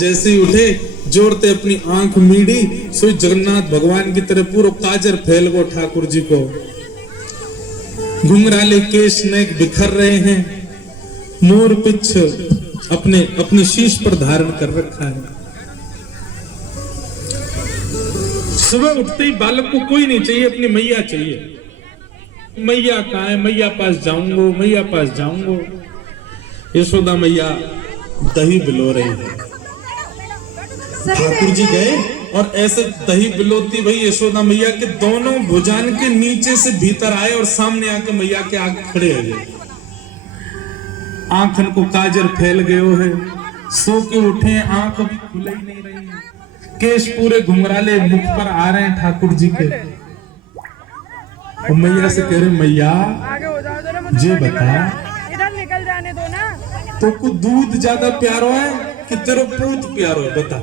जैसे ही उठे जोड़ते अपनी आंख मीड़ी, सोई जगन्नाथ भगवान की तरह पूरा काजर फैल गो ठाकुर जी को। घुंघराले केश नेक बिखर रहे हैं, मोर पिछ अपने शीश पर धारण कर रखा है। सुबह उठते ही बालक को कोई नहीं चाहिए, अपनी मैया चाहिए। मैया कहाँ है, मैया पास जाऊंगो, मैया पास जाऊंगो। यशोदा मैया दही बिलो रही है। ठाकुर जी गए और ऐसे दही बिलोती भाई यशोदा मैया के दोनों भुजान के नीचे से भीतर आए और सामने आके मैया के आगे खड़े हो गए। आंखन को काजर फैल गए है, सो के उठे, आंख अभी खुल ही नहीं रही है, केश पूरे घुंघराले मुख पर आ रहे हैं ठाकुर जी के। और मैया से कह रहे, मैया जे बता, इधर निकल जाने दो ना। तो को दूध ज्यादा प्यारो है कि तेरो पूत प्यारो है, बता।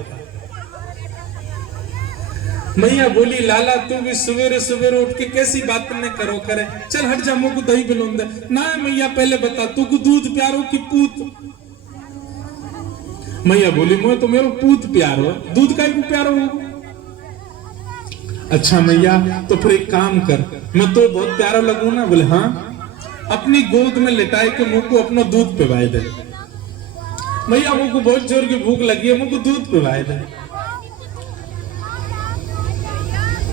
मैया बोली, लाला तू भी सवेरे सवेरे उठ के कैसी बात ने करो करे, चल हट जा, मुझको दही बिलोन दे ना। मैया पहले बता, तू को दूध प्यारो कि पूत? मैया बोली, मैं तो मेरा पूत प्यारो, दूध का ही प्यारो हो। अच्छा मैया, तो फिर एक काम कर, मैं तो बहुत प्यारा लगू ना? बोले हाँ। अपनी गोद में लिटाए के मुंह को अपना दूध पिवाए दे। मैया मुझको बहुत जोर की भूख लगी है, मुझको दूध पिवाए दे।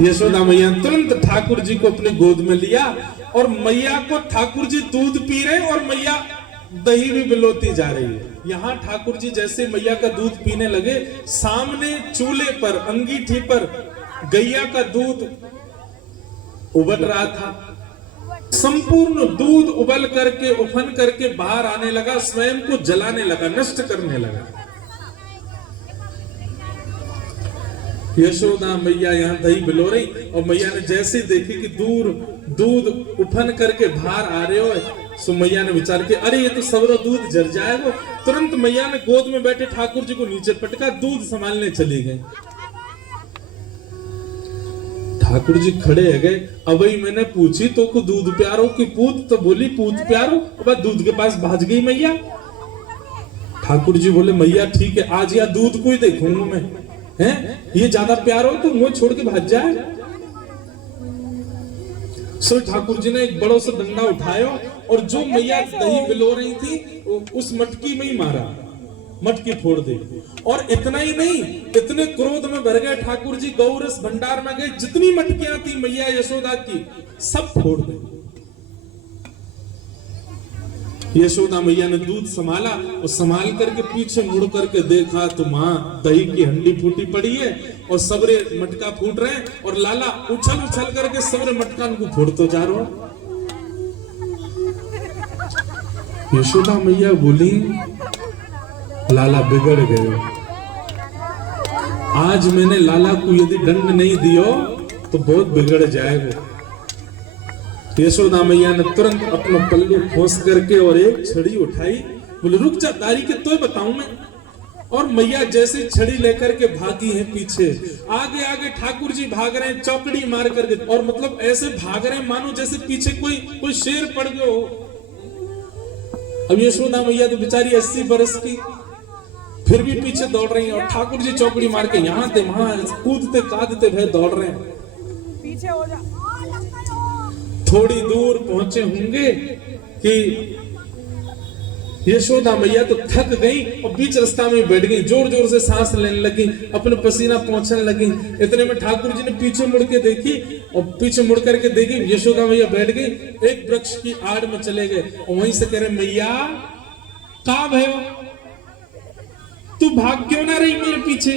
यशोदा मैया तुरंत ठाकुर जी को अपनी गोद में लिया और मैया को ठाकुर जी दूध पी रहे और मैया दही भी बिलोती जा रही है। यहाँ ठाकुर जी जैसे मैया का दूध पीने लगे, सामने चूल्हे पर अंगीठी पर गैया का दूध उबल रहा था। संपूर्ण दूध उबल करके उफन करके बाहर आने लगा, स्वयं को जलाने लगा, नष्ट करने लगा। यशोदा मैया यहाँ दही बिलो रही और मैया ने जैसे देखी कि दूर दूध उफन करके बाहर आ रहे हो, सो मैया ने विचार किया, अरे ये तो सबरो दूध जर जाएगा। तुरंत मैया ने गोद में बैठे ठाकुर जी को नीचे पटका, दूध संभालने चली गई। ठाकुर जी खड़े है गए। अब वही मैंने पूछी, तो को दूध प्यारो कि पूत? तो बोली पूत प्यारो। अब दूध के पास भाज गई मैया। ठाकुर जी बोले, मैया ठीक है, आज या दूध को ही देखूंगा मैं, हैं? ये ज्यादा प्यारो तो मुंह छोड़ के भाज जाए। सो ठाकुर जी ने एक बड़ो सा डंडा उठाया और जो मैया दही बिलो रही थी उस मटकी में ही मारा, मटकी फोड़ दी। और इतना ही नहीं, इतने क्रोध में भर गए ठाकुर जी, गौरस भंडार में गए, जितनी मटकियां थी मैया यशोदा की सब फोड़ दी। यशोदा मैया ने दूध संभाला और संभाल करके पीछे मुड़ करके देखा तो मां दही की हंडी फूटी पड़ी है और सबरे मटका फूट रहे हैं और लाला उछल उछल करके सबरे मटका को फोड़ते जा रहा। यशोदा मैया बोली, लाला बिगड़ गए, आज मैंने लाला को यदि दंड नहीं दियो तो बहुत बिगड़ जाएगा। यशोदा मैया ने तुरंत अपना पल्लू खोस करके और एक छड़ी उठाई, बोले रुक जा दारी के तो बताऊं मैं। और मैया जैसे छड़ी लेकर के भागी है पीछे, आगे आगे ठाकुर जी भाग रहे हैं चौकड़ी मार करके, और मतलब ऐसे भाग रहे हैं मानो जैसे पीछे कोई शेर पड़ गया हो। अब यशोदा मैया तो बेचारी 80 बरस की, फिर भी पीछे दौड़ रही है और ठाकुर जी चौकड़ी मार के यहाँ थे वहां कूदते कादते भय दौड़ रहे हैं। पीछे हो जा। थोड़ी दूर पहुंचे होंगे कि यशोदा मैया तो थक गई और बीच रास्ता में बैठ गई, जोर जोर से सांस लेने लगी, अपने पसीना पहुंचने लगी। इतने में ठाकुर जी ने पीछे मुड़ के देखी और पीछे मुड़ करके देखी यशोदा मैया बैठ गई, एक वृक्ष की आड़ में चले गए और वहीं से कह रहे, मैया कहां भयो, तू भाग क्यों ना रही मेरे पीछे?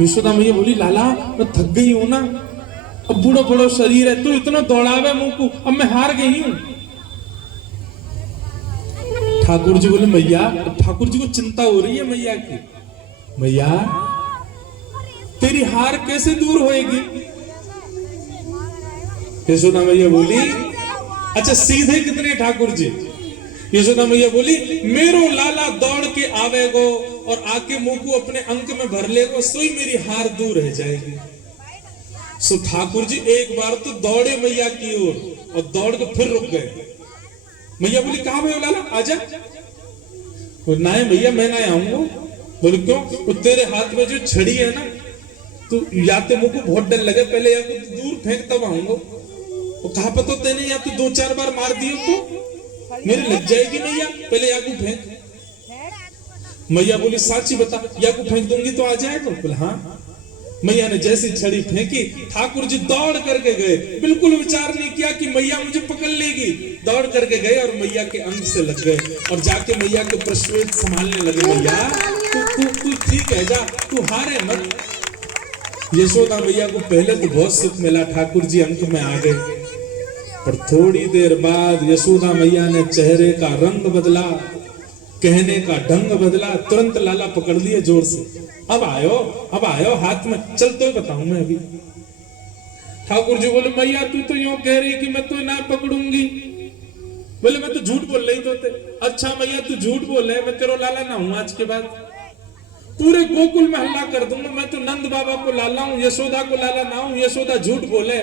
यशोदा मैया बोली, लाला मैं थक गई हूं ना, अब बूढ़ो बड़ो शरीर है, तू इतना दौड़ावे मुंह को, अब मैं हार गई हूं। ठाकुर जी बोले, मैया, ठाकुर जी को चिंता हो रही है मैया की, मैया तेरी हार कैसे दूर होएगी? यशोदा मैया बोली, अच्छा सीधे कितने ठाकुर जी? यशोदा मैया बोली, मेरो लाला दौड़ के आवेगो और आके मुंह को अपने अंक में भर लेगो, सोई मेरी हार दूर रह जाएगी। सो ठाकुर जी एक बार तो दौड़े मैया की ओर और दौड़ के फिर रुक गए। मैया बोली, कहां भयो लाला, आजा। बोले ना भैया मैं ना आऊंगा। बोले क्यों? वो तेरे हाथ में जो छड़ी है ना, तो या तो मुझको बहुत डर लगे, पहले या तो दूर फेंक तब आऊंगा। वो कहा पता तेने या तो 2-4 बार मार दियो तो मेरे लग जाएगी मैया, पहले या को फेंक। मैया बोली साची बता, या को फेंक दूंगी तो आ जाएगा? बोले हाँ। मैया ने जैसी छड़ी फेंकी, ठाकुर जी दौड़ करके गए, बिल्कुल विचार नहीं किया कि मैया मुझे पकड़ लेगी। दौड़ करके गए और मैया के अंग से लग गए और जाके मैया के प्रश्वेत संभालने लगे। मैया तू ठीक है, जा, तू हारे मत। यशोदा मैया को पहले तो बहुत सुख मिला, ठाकुर जी अंक में आ गए। पर थोड़ी देर बाद यशोदा मैया ने चेहरे का रंग बदला, कहने का ढंग बदला, तुरंत लाला पकड़ लिए जोर से। अब आयो हाथ में, चल तो बताऊं मैं अभी। ठाकुर जी बोले मैया तू तो यूं कह रही कि मैं तो ना पकड़ूंगी। बोले मैं तो झूठ बोल रही तो थे। अच्छा मैया तू झूठ बोल रहे, मैं तेरा लाला ना हूं आज के बाद। पूरे गोकुल में हल्ला कर दूंगा, मैं तो नंद बाबा को लाला हूं, यशोदा को लाला ना हूं। यशोदा झूठ बोले,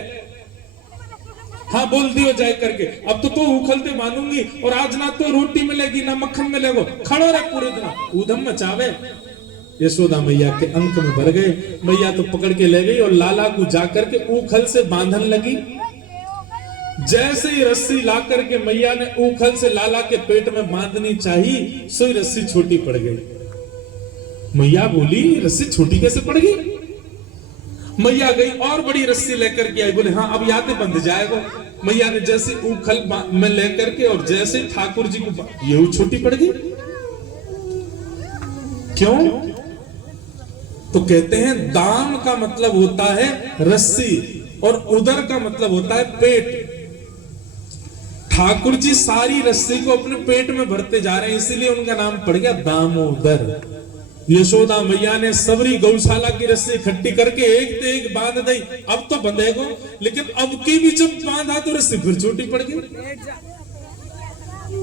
हाँ बोल दियो जाए करके। अब तो उखलते मानूंगी, और आज ना तो रोटी मिलेगी ना मक्खन मिलेगा। खड़ो रहे पूरे दिन, ऊधम मचावे। यशोदा मैया के अंक में भर गए। मैया तो पकड़ के ले गई और लाला को जाकर के ऊखल से बांधन लगी। जैसे ही रस्सी ला करके मैया ने ऊखल से लाला के पेट में बांधनी चाहिए, सोई रस्सी छोटी पड़ गई। मैया बोली रस्सी छोटी कैसे पड़ गई? मैया गई और बड़ी रस्सी लेकर के आई। बोले हाँ अब याद बंध जाएगा। मैया ने जैसे ऊखल में लेकर के और जैसे ठाकुर जी को, ये छोटी पड़ गई। क्यों? तो कहते हैं दाम का मतलब होता है रस्सी और उदर का मतलब होता है पेट। ठाकुर जी सारी रस्सी को अपने पेट में भरते जा रहे हैं, इसीलिए उनका नाम पड़ गया दामोदर। यशोदा मैया ने सबरी गौशाला की रस्सी इकट्ठी करके एक ते एक बांध दी। अब तो बंधेगो, लेकिन अब की भी जब बांधा तो रस्सी फिर छोटी पड़ गई।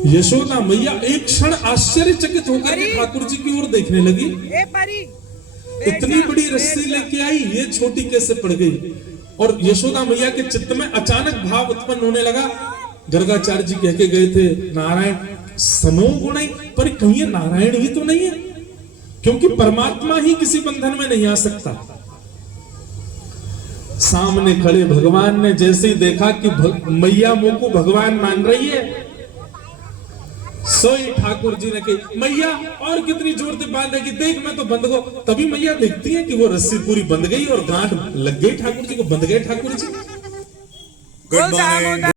यशोदा मैया एक क्षण आश्चर्यचकित होकर के ठाकुर जी की ओर देखने लगी। इतनी बड़ी रस्सी लेके आई, ये छोटी कैसे पड़ गई? और यशोदा मैया के चित्त में अचानक भाव उत्पन्न होने लगा। गर्गाचार्य जी कह के गए थे नारायण समो गुण, पर कहीं नारायण ही तो नहीं है, क्योंकि परमात्मा ही किसी बंधन में नहीं आ सकता। सामने खड़े भगवान ने जैसे ही देखा कि मैया मुंह को भगवान मान रही है, सोई ठाकुर जी ने कही मैया और कितनी जोर से बांधेगी, देख मैं तो बंध गो। तभी मैया देखती है कि वो रस्सी पूरी बंध गई और गांठ लग गई ठाकुर जी को, बंध गए ठाकुर जी। Good morning.